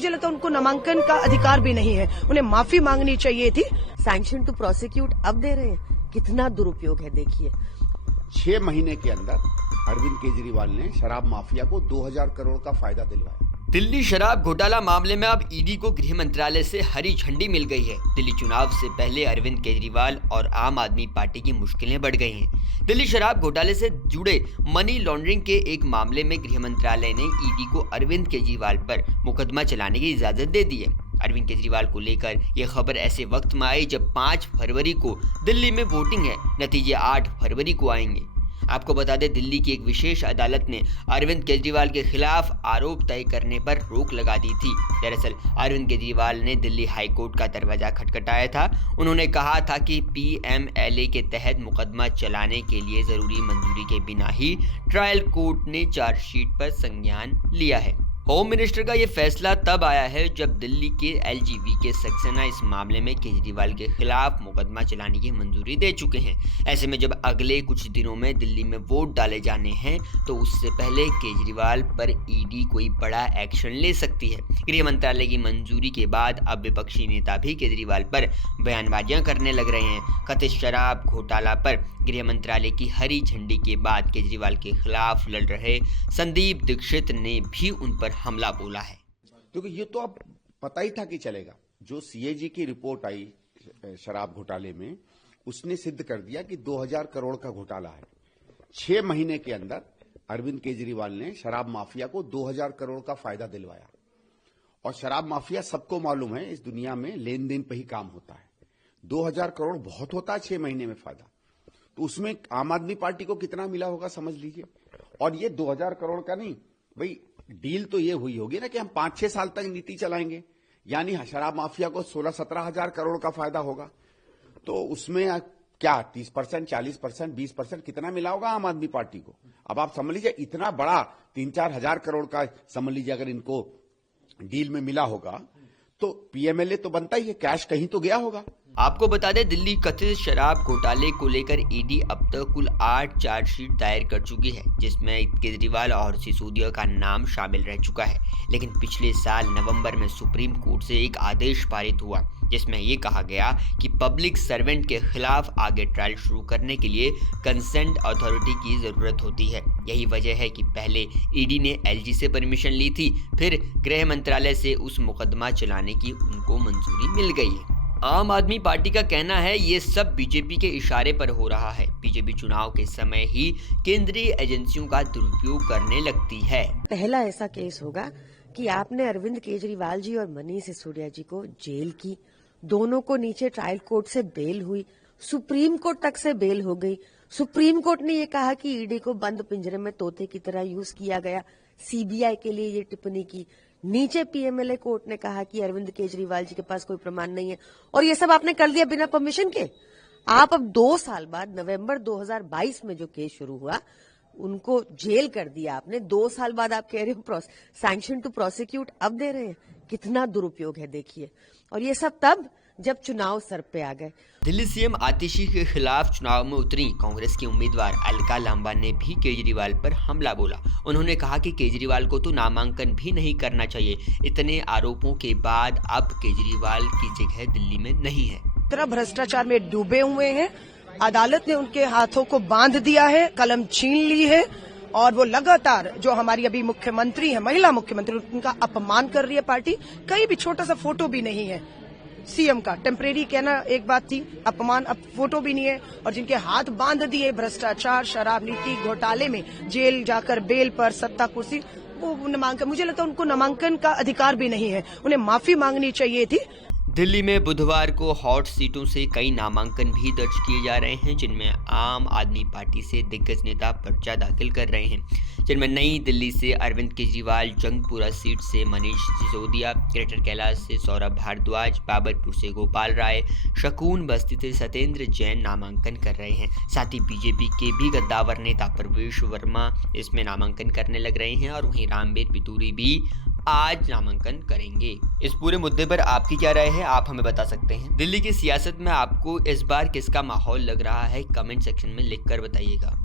मुझे लगता है उनको नामांकन का अधिकार भी नहीं है, उन्हें माफी मांगनी चाहिए थी। सैंक्शन टू प्रोसिक्यूट अब दे रहे हैं, कितना दुरुपयोग है देखिए। 6 महीने के अंदर अरविंद केजरीवाल ने शराब माफिया को 2000 करोड़ का फायदा दिलवाया। दिल्ली शराब घोटाला मामले में अब ईडी को गृह मंत्रालय से हरी झंडी मिल गई है। दिल्ली चुनाव से पहले अरविंद केजरीवाल और आम आदमी पार्टी की मुश्किलें बढ़ गई हैं। दिल्ली शराब घोटाले से जुड़े मनी लॉन्ड्रिंग के एक मामले में गृह मंत्रालय ने ईडी को अरविंद केजरीवाल पर मुकदमा चलाने की इजाजत दे दी है। अरविंद केजरीवाल को लेकर यह खबर ऐसे वक्त में आई जब 5 फरवरी को दिल्ली में वोटिंग है। नतीजे 8 फरवरी को आएंगे। आपको बता दें, दिल्ली की एक विशेष अदालत ने अरविंद केजरीवाल के खिलाफ आरोप तय करने पर रोक लगा दी थी। दरअसल अरविंद केजरीवाल ने दिल्ली हाई कोर्ट का दरवाजा खटखटाया था। उन्होंने कहा था कि पीएमएलए के तहत मुकदमा चलाने के लिए जरूरी मंजूरी के बिना ही ट्रायल कोर्ट ने चार्जशीट पर संज्ञान लिया है। होम मिनिस्टर का ये फैसला तब आया है जब दिल्ली के एलजीबी के सक्सेना इस मामले में केजरीवाल के खिलाफ मुकदमा चलाने की मंजूरी दे चुके हैं। ऐसे में जब अगले कुछ दिनों में दिल्ली में वोट डाले जाने हैं तो उससे पहले केजरीवाल पर ईडी कोई बड़ा एक्शन ले सकती है। गृह मंत्रालय की मंजूरी के बाद अब विपक्षी नेता भी केजरीवाल पर बयानबाजियां करने लग रहे हैं। कथित शराब घोटाला पर गृह मंत्रालय की हरी झंडी के बाद केजरीवाल के खिलाफ लड़ रहे संदीप दीक्षित ने भी उन पर हमला बोला है। क्योंकि ये तो अब पता ही था कि चलेगा। जो सीएजी की रिपोर्ट आई शराब घोटाले में, उसने सिद्ध कर दिया कि 2000 करोड़ का घोटाला है। 6 महीने के अंदर अरविंद केजरीवाल ने शराब माफिया को 2000 करोड़ का फायदा दिलवाया। और शराब माफिया सबको मालूम है, इस दुनिया में लेन देन पे ही काम होता है। 2000 करोड़ बहुत होता है 6 महीने में फायदा। तो उसमें आम आदमी पार्टी को कितना मिला होगा समझ लीजिए। और ये 2000 करोड़ का नहीं भाई, डील तो ये हुई होगी ना कि हम 5-6 साल तक नीति चलाएंगे, यानी शराब माफिया को 16-17 हजार करोड़ का फायदा होगा। तो उसमें क्या 30%, 40%, 20% कितना मिला होगा आम आदमी पार्टी को। अब आप समझ लीजिए, इतना बड़ा 3-4 हजार करोड़ का समझ लीजिए अगर इनको डील में मिला होगा तो पीएमएलए तो बनता ही है, कैश कहीं तो गया होगा। आपको बता दें, दिल्ली कथित शराब घोटाले को लेकर ईडी अब तक कुल 8 चार्जशीट दायर कर चुकी है, जिसमें केजरीवाल और सिसोदिया का नाम शामिल रह चुका है। लेकिन पिछले साल नवंबर में सुप्रीम कोर्ट से एक आदेश पारित हुआ जिसमें ये कहा गया कि पब्लिक सर्वेंट के खिलाफ आगे ट्रायल शुरू करने के लिए कंसेंट अथॉरिटी की जरूरत होती है। यही वजह है कि पहले ईडी ने एलजी से परमिशन ली थी, फिर गृह मंत्रालय से उस मुकदमा चलाने की उनको मंजूरी मिल गई है। आम आदमी पार्टी का कहना है ये सब बीजेपी के इशारे पर हो रहा है। बीजेपी चुनाव के समय ही केंद्रीय एजेंसियों का दुरुपयोग करने लगती है। पहला ऐसा केस होगा कि आपने अरविंद केजरीवाल जी और मनीष सिसोदिया जी को जेल की, दोनों को नीचे ट्रायल कोर्ट से बेल हुई, सुप्रीम कोर्ट तक से बेल हो गई। सुप्रीम कोर्ट ने ये कहा कि ईडी को बंद पिंजरे में तोते की तरह यूज किया गया, सीबीआई के लिए ये टिप्पणी की। नीचे पीएमएलए कोर्ट ने कहा कि अरविंद केजरीवाल जी के पास कोई प्रमाण नहीं है, और ये सब आपने कर दिया बिना परमिशन के। आप अब 2 साल बाद नवंबर 2022 में जो केस शुरू हुआ उनको जेल कर दिया आपने। 2 साल बाद आप कह रहे हो सैंक्शन टू प्रोसिक्यूट अब दे रहे हैं, कितना दुरुपयोग है देखिए। और ये सब तब जब चुनाव सर पे आ गए। दिल्ली सीएम आतिशी के खिलाफ चुनाव में उतरी कांग्रेस की उम्मीदवार अलका लांबा ने भी केजरीवाल पर हमला बोला। उन्होंने कहा कि केजरीवाल को तो नामांकन भी नहीं करना चाहिए। इतने आरोपों के बाद अब केजरीवाल की जगह दिल्ली में नहीं है। तरह भ्रष्टाचार में डूबे हुए हैं। अदालत ने उनके हाथों को बांध दिया है, कलम छीन ली है, और वो लगातार जो हमारी अभी मुख्यमंत्री है, महिला मुख्यमंत्री, उनका अपमान कर रही है पार्टी। कहीं भी छोटा सा फोटो भी नहीं है सीएम का। टेम्परेरी कहना एक बात थी, अपमान, अब फोटो भी नहीं है। और जिनके हाथ बांध दिए भ्रष्टाचार, शराब नीति घोटाले में, जेल जाकर बेल पर, सत्ता कुर्सी, वो नामांकन, मुझे लगता है उनको नामांकन का अधिकार भी नहीं है, उन्हें माफी मांगनी चाहिए थी। दिल्ली में बुधवार को हॉट सीटों से कई नामांकन भी दर्ज किए जा रहे हैं, जिनमें आम आदमी पार्टी से दिग्गज नेता पर्चा दाखिल कर रहे हैं, जिनमें नई दिल्ली से अरविंद केजरीवाल, जंगपुरा सीट से मनीष सिसोदिया, ग्रेटर कैलाश से सौरभ भारद्वाज, बाबरपुर से गोपाल राय, शकून बस्ती से सत्येंद्र जैन नामांकन कर रहे हैं। साथ ही बीजेपी के भी गद्दावर नेता प्रवेश वर्मा इसमें नामांकन करने लग रहे हैं, और वहीं रामबीर पितूरी भी आज नामांकन करेंगे। इस पूरे मुद्दे पर आपकी क्या राय है, आप हमें बता सकते हैं। दिल्ली की सियासत में आपको इस बार किसका माहौल लग रहा है, कमेंट सेक्शन में लिखकर बताइएगा।